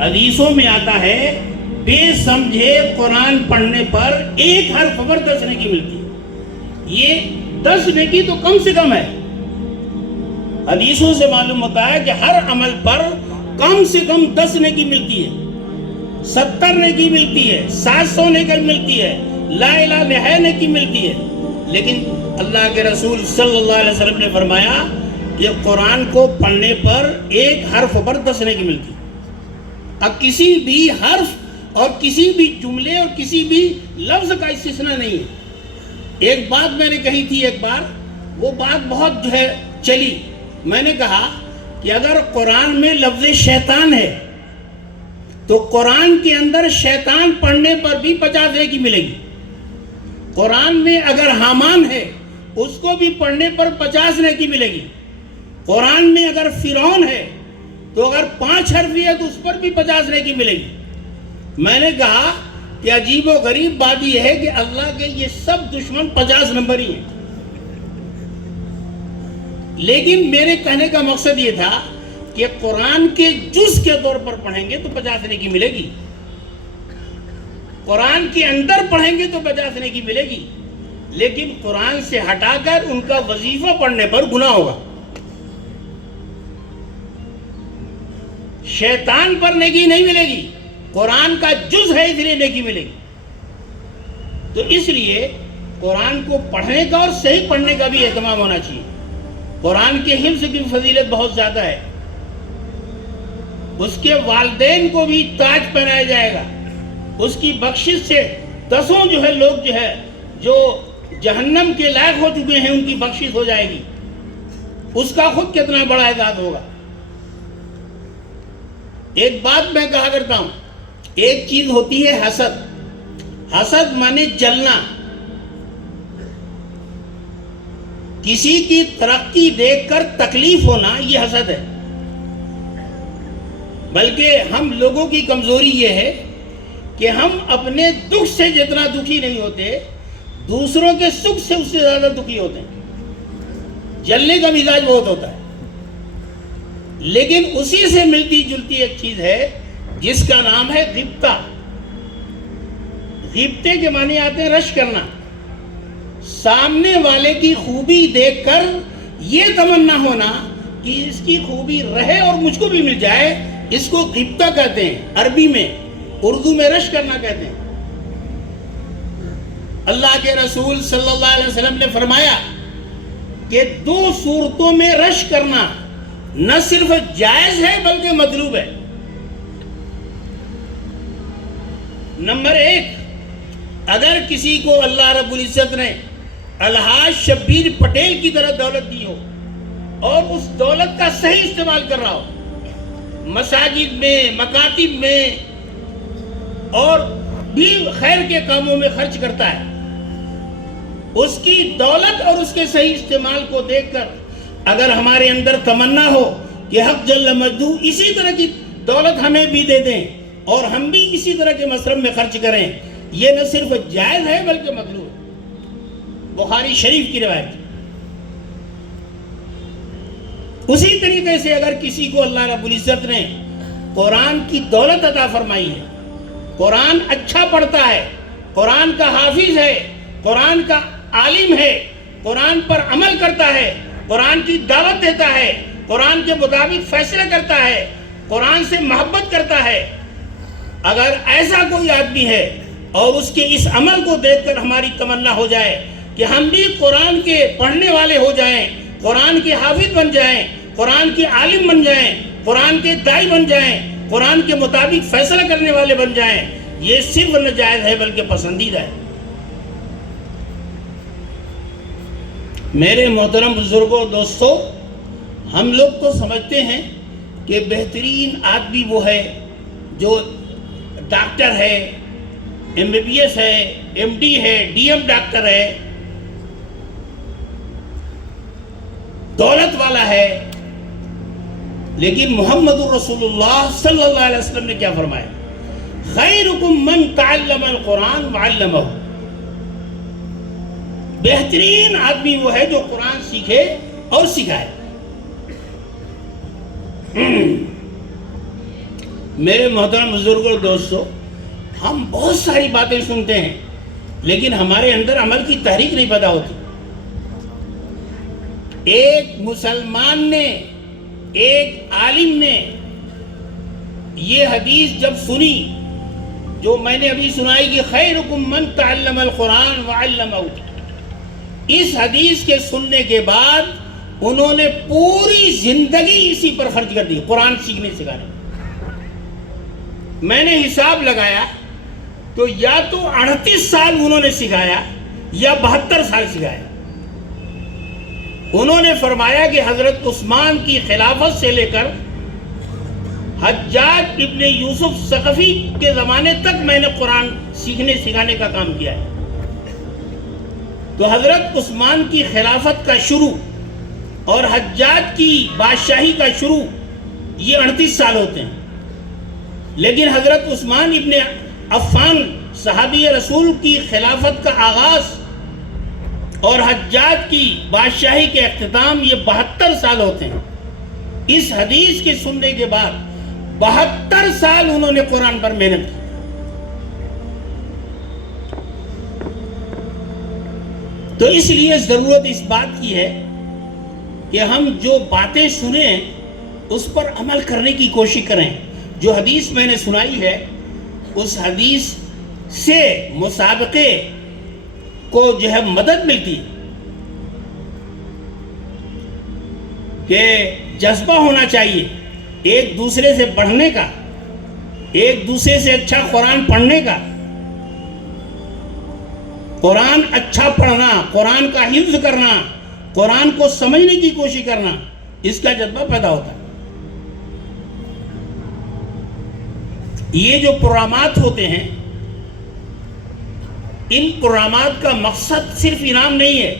حدیثوں میں آتا ہے بے سمجھے قرآن پڑھنے پر ایک حرف پر 10 نیکی ملتی ہے. یہ 10 نیکی تو کم سے کم ہے. حدیثوں سے معلوم ہوتا ہے کہ ہر عمل پر کم سے کم 10 نیکی ملتی ہے, 70 نیکی ملتی ہے, 700 نیکی ملتی ہے, لا الہ الا اللہ نیکی ملتی ہے. لیکن اللہ کے رسول صلی اللہ علیہ وسلم نے فرمایا کہ قرآن کو پڑھنے پر ایک حرف پر 10 نیکی ملتی ہے. اب کسی بھی حرف اور کسی بھی جملے اور کسی بھی لفظ کا استثناء نہیں ہے. ایک بات میں نے کہی تھی ایک بار, وہ بات بہت جو ہے چلی. میں نے کہا کہ اگر قرآن میں لفظ شیطان ہے تو قرآن کے اندر شیطان پڑھنے پر بھی 50 نیکی ملے گی. قرآن میں اگر حامان ہے اس کو بھی پڑھنے پر 50 نیکی ملے گی. قرآن میں اگر فرعون ہے تو اگر 5 حرف ہے تو اس پر بھی 50 نیکی ملے گی. میں نے کہا کہ عجیب و غریب بات یہ ہے کہ اللہ کے یہ سب دشمن 50 نمبر ہی ہیں. لیکن میرے کہنے کا مقصد یہ تھا کہ قرآن کے جز کے طور پر پڑھیں گے تو 50 نیکی ملے گی, قرآن کے اندر پڑھیں گے تو 50 نیکی ملے گی, لیکن قرآن سے ہٹا کر ان کا وظیفہ پڑھنے پر گناہ ہوگا. شیطان پر نیکی نہیں ملے گی, قرآن کا جز ہے اس لیے نیکی ملے گی. تو اس لیے قرآن کو پڑھنے کا اور صحیح پڑھنے کا بھی اہتمام ہونا چاہیے. قرآن کے حفظ کی فضیلت بہت زیادہ ہے. اس کے والدین کو بھی تاج پہنایا جائے گا. اس کی بخشش سے 10 جو ہے لوگ جو ہے جو جہنم کے لائق ہو چکے ہیں ان کی بخشش ہو جائے گی. اس کا خود کتنا بڑا اعزاز ہوگا. ایک بات میں کہا کرتا ہوں, ایک چیز ہوتی ہے حسد. حسد مانے جلنا. کسی کی ترقی دیکھ کر تکلیف ہونا یہ حسد ہے. بلکہ ہم لوگوں کی کمزوری یہ ہے کہ ہم اپنے دکھ سے جتنا دکھی نہیں ہوتے, دوسروں کے سکھ سے اس سے زیادہ دکھی ہوتے ہیں. جلنے کا مزاج بہت ہوتا ہے. لیکن اسی سے ملتی جلتی ایک چیز ہے جس کا نام ہے غبطہ. غبطے کے معنی آتے ہیں رش کرنا. سامنے والے کی خوبی دیکھ کر یہ تمنا ہونا کہ اس کی خوبی رہے اور مجھ کو بھی مل جائے, اس کو غبطہ کہتے ہیں عربی میں. اردو میں رش کرنا کہتے ہیں. اللہ کے رسول صلی اللہ علیہ وسلم نے فرمایا کہ 2 صورتوں میں رش کرنا نہ صرف جائز ہے بلکہ مطلوب ہے. نمبر 1, اگر کسی کو اللہ رب العزت نے الحاج شبیر پٹیل کی طرح دولت دی ہو اور اس دولت کا صحیح استعمال کر رہا ہو, مساجد میں, مکاتب میں اور بھی خیر کے کاموں میں خرچ کرتا ہے, اس کی دولت اور اس کے صحیح استعمال کو دیکھ کر اگر ہمارے اندر تمنا ہو کہ حق جل مجدہ اسی طرح کی دولت ہمیں بھی دے دیں اور ہم بھی اسی طرح کے مصرف میں خرچ کریں, یہ نہ صرف جائز ہے بلکہ مطلوب ہے. بخاری شریف کی روایت. اسی طریقے سے اگر کسی کو اللہ رب العزت نے قرآن کی دولت عطا فرمائی ہے, قرآن اچھا پڑھتا ہے, قرآن کا حافظ ہے, قرآن کا عالم ہے, قرآن پر عمل کرتا ہے, قرآن کی دعوت دیتا ہے, قرآن کے مطابق فیصلہ کرتا ہے, قرآن سے محبت کرتا ہے, اگر ایسا کوئی آدمی ہے اور اس کے اس عمل کو دیکھ کر ہماری تمنا ہو جائے کہ ہم بھی قرآن کے پڑھنے والے ہو جائیں, قرآن کے حافظ بن جائیں, قرآن کے عالم بن جائیں, قرآن کے داعی بن جائیں, قرآن کے مطابق فیصلہ کرنے والے بن جائیں, یہ صرف ناجائز ہے بلکہ پسندیدہ ہے. میرے محترم بزرگوں, دوستو, ہم لوگ تو سمجھتے ہیں کہ بہترین آدمی وہ ہے جو ڈاکٹر ہے, MBBS ہے, MD ہے, DM ڈاکٹر ہے, دولت والا ہے. لیکن محمد رسول اللہ صلی اللہ علیہ وسلم نے کیا فرمایا؟ خیرکم من تعلم القرآن وعلمہ. بہترین آدمی وہ ہے جو قرآن سیکھے اور سکھائے. میرے محترم بزرگوں اور دوستوں، ہم بہت ساری باتیں سنتے ہیں لیکن ہمارے اندر عمل کی تحریک نہیں پیدا ہوتی۔ ایک مسلمان نے، ایک عالم نے یہ حدیث جب سنی جو میں نے ابھی سنائی کہ خیرکم من تعلم القرآن وعلمہ، اس حدیث کے سننے کے بعد انہوں نے پوری زندگی اسی پر خرچ کر دی، قرآن سیکھنے سکھانے۔ میں نے حساب لگایا تو یا تو 38 سال انہوں نے سکھایا یا 72 سال سکھایا۔ انہوں نے فرمایا کہ حضرت عثمان کی خلافت سے لے کر حجاج ابن یوسف ثقفی کے زمانے تک میں نے قرآن سیکھنے سکھانے کا کام کیا ہے۔ تو حضرت عثمان کی خلافت کا شروع اور حجاج کی بادشاہی کا شروع یہ 38 سال ہوتے ہیں، لیکن حضرت عثمان ابن عفان صحابی رسول کی خلافت کا آغاز اور حجاج کی بادشاہی کے اختتام یہ 72 سال ہوتے ہیں۔ اس حدیث کے سننے کے بعد 72 سال انہوں نے قرآن پر محنت کی۔ تو اس لیے ضرورت اس بات کی ہے کہ ہم جو باتیں سنیں اس پر عمل کرنے کی کوشش کریں۔ جو حدیث میں نے سنائی ہے اس حدیث سے مسابقے کو جو ہے مدد ملتی ہے کہ جذبہ ہونا چاہیے ایک دوسرے سے پڑھنے کا، ایک دوسرے سے اچھا قرآن پڑھنے کا، قرآن اچھا پڑھنا، قرآن کا حفظ کرنا، قرآن کو سمجھنے کی کوشش کرنا، اس کا جذبہ پیدا ہوتا ہے۔ یہ جو پروگرامات ہوتے ہیں، ان پروگرامات کا مقصد صرف انعام نہیں ہے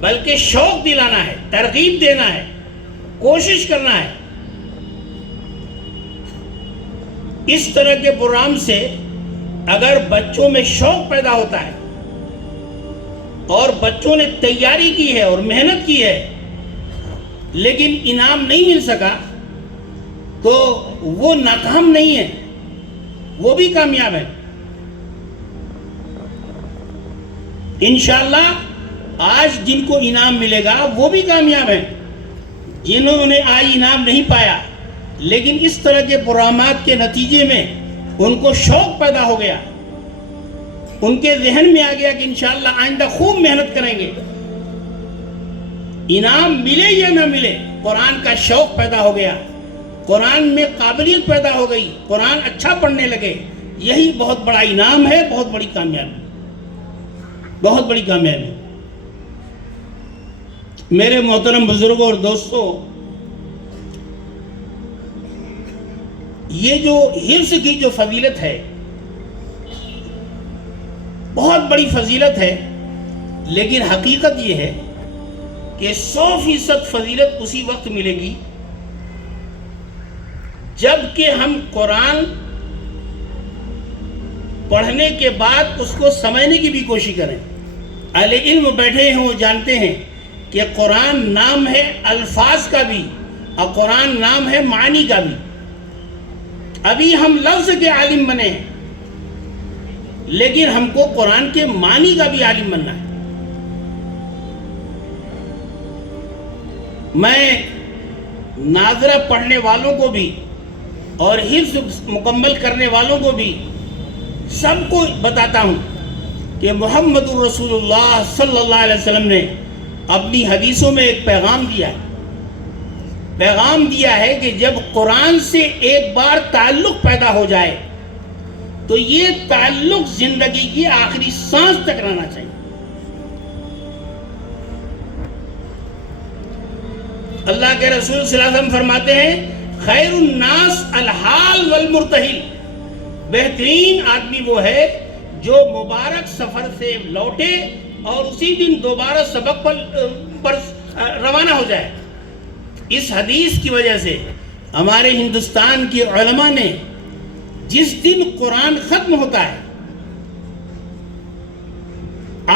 بلکہ شوق دلانا ہے، ترغیب دینا ہے، کوشش کرنا ہے۔ اس طرح کے پروگرام سے اگر بچوں میں شوق پیدا ہوتا ہے اور بچوں نے تیاری کی ہے اور محنت کی ہے لیکن انعام نہیں مل سکا تو وہ ناکام نہیں ہے، وہ بھی کامیاب ہے۔ انشاءاللہ آج جن کو انعام ملے گا وہ بھی کامیاب ہیں، جنہوں نے آج انعام نہیں پایا لیکن اس طرح کے پروگرامات کے نتیجے میں ان کو شوق پیدا ہو گیا، ان کے ذہن میں آ گیا کہ انشاءاللہ آئندہ خوب محنت کریں گے، انعام ملے یا نہ ملے قرآن کا شوق پیدا ہو گیا، قرآن میں قابلیت پیدا ہو گئی، قرآن اچھا پڑھنے لگے، یہی بہت بڑا انعام ہے، بہت بڑی کامیابی، بہت بڑی کامیابی۔ میرے محترم بزرگوں اور دوستوں، یہ جو حفظ کی جو فضیلت ہے بہت بڑی فضیلت ہے، لیکن حقیقت یہ ہے کہ 100% فضیلت اسی وقت ملے گی جب کہ ہم قرآن پڑھنے کے بعد اس کو سمجھنے کی بھی کوشش کریں۔ اہل علم بیٹھے ہیں وہ جانتے ہیں کہ قرآن نام ہے الفاظ کا بھی اور قرآن نام ہے معنی کا بھی۔ ابھی ہم لفظ کے عالم بنے ہیں لیکن ہم کو قرآن کے معنی کا بھی عالم بننا ہے۔ میں ناظرہ پڑھنے والوں کو بھی اور حفظ مکمل کرنے والوں کو بھی سب کو بتاتا ہوں کہ محمد الرسول اللہ صلی اللہ علیہ وسلم نے اپنی حدیثوں میں ایک پیغام دیا ہے کہ جب قرآن سے ایک بار تعلق پیدا ہو جائے تو یہ تعلق زندگی کی آخری سانس تک رہنا چاہیے۔ اللہ کے رسول صلی اللہ علیہ وسلم فرماتے ہیں خیر الناس الحال والمرتحل، بہترین آدمی وہ ہے جو مبارک سفر سے لوٹے اور اسی دن دوبارہ سبق پر روانہ ہو جائے۔ اس حدیث کی وجہ سے ہمارے ہندوستان کے علماء نے جس دن قرآن ختم ہوتا ہے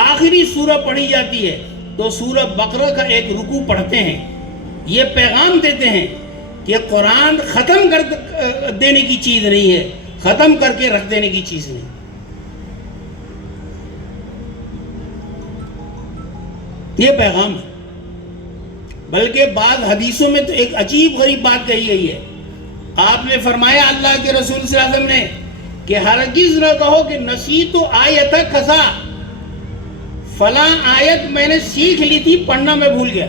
آخری سورہ پڑھی جاتی ہے تو سورہ بقرہ کا ایک رکوع پڑھتے ہیں، یہ پیغام دیتے ہیں کہ قرآن ختم کر دینے کی چیز نہیں ہے، ختم کر کے رکھ دینے کی چیز نہیں. یہ پیغام ہے. بلکہ بعض حدیثوں میں تو ایک عجیب غریب بات کہی گئی ہے. آپ نے فرمایا اللہ کے رسول صلی اللہ علیہ وسلم نے کہ ہرگز نہ کہو کہ نسیت آیت کذا، فلاں آیت میں نے سیکھ لی تھی، پڑھنا میں بھول گیا.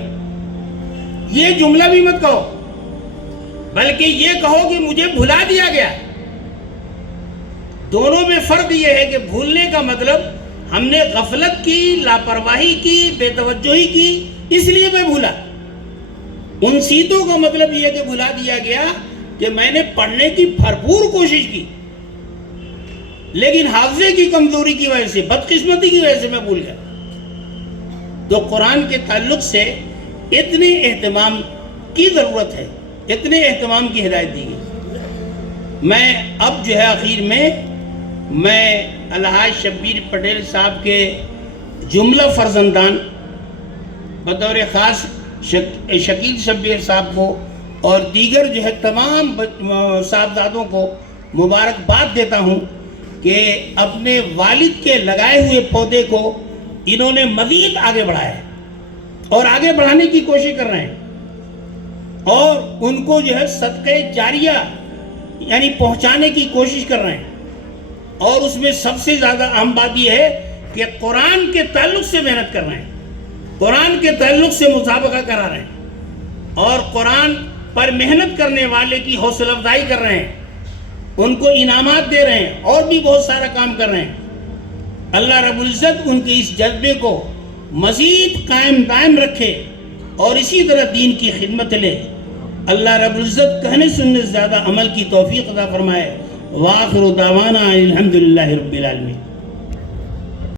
یہ جملہ بھی مت کہو، بلکہ یہ کہو کہ مجھے بھلا دیا گیا. دونوں میں فرق یہ ہے کہ بھولنے کا مطلب ہم نے غفلت کی، لاپرواہی کی، بے توجہی کی، اس لیے میں بھولا. انسیتوں کا مطلب یہ ہے کہ بھلا دیا گیا کہ میں نے پڑھنے کی بھرپور کوشش کی، لیکن حافظے کی کمزوری کی وجہ سے، بدقسمتی کی وجہ سے میں بھول گیا. تو قرآن کے تعلق سے اتنے اہتمام کی ضرورت ہے، اتنے اہتمام کی ہدایت دی گئی. میں اب جو ہے آخر میں الحاج شبیر پٹیل صاحب کے جملہ فرزندان بطور خاص شکیل شبیر صاحب کو اور دیگر جو ہے تمام صاحبزادوں کو مبارکباد دیتا ہوں کہ اپنے والد کے لگائے ہوئے پودے کو انہوں نے مزید آگے بڑھایا ہے اور آگے بڑھانے کی کوشش کر رہے ہیں، اور ان کو جو ہے صدقہ جاریہ یعنی پہنچانے کی کوشش کر رہے ہیں. اور اس میں سب سے زیادہ اہم بات یہ ہے کہ قرآن کے تعلق سے محنت کر رہے ہیں، قرآن کے تعلق سے مسابقہ کرا رہے ہیں، اور قرآن پر محنت کرنے والے کی حوصلہ افزائی کر رہے ہیں، ان کو انعامات دے رہے ہیں، اور بھی بہت سارا کام کر رہے ہیں. اللہ رب العزت ان کے اس جذبے کو مزید قائم رکھے اور اسی طرح دین کی خدمت لے. اللہ رب العزت کہنے سننے سے زیادہ عمل کی توفیق عطا فرمائے. وآخر دعوانا الحمدللہ رب العالمین.